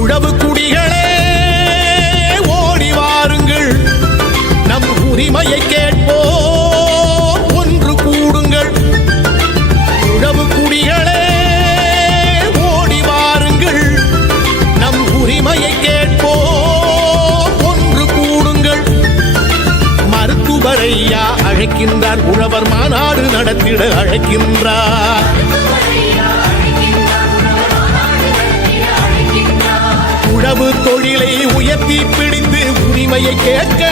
உழவு குடிகளே ஓடி வாருங்கள், நம் உரிமையை கேட்போம் ஒன்று கூடுங்கள். உழவு குடிகளே ஓடி வாருங்கள், நம் உரிமையை கேட்போம் ஒன்று கூடுங்கள். மருத்துவரையா அழைக்கின்றார், உழவர் மாநாடு நடத்திட அழைக்கின்றார். உழவு தொழிலை உயர்த்தி பிடித்து உரிமையை கேட்க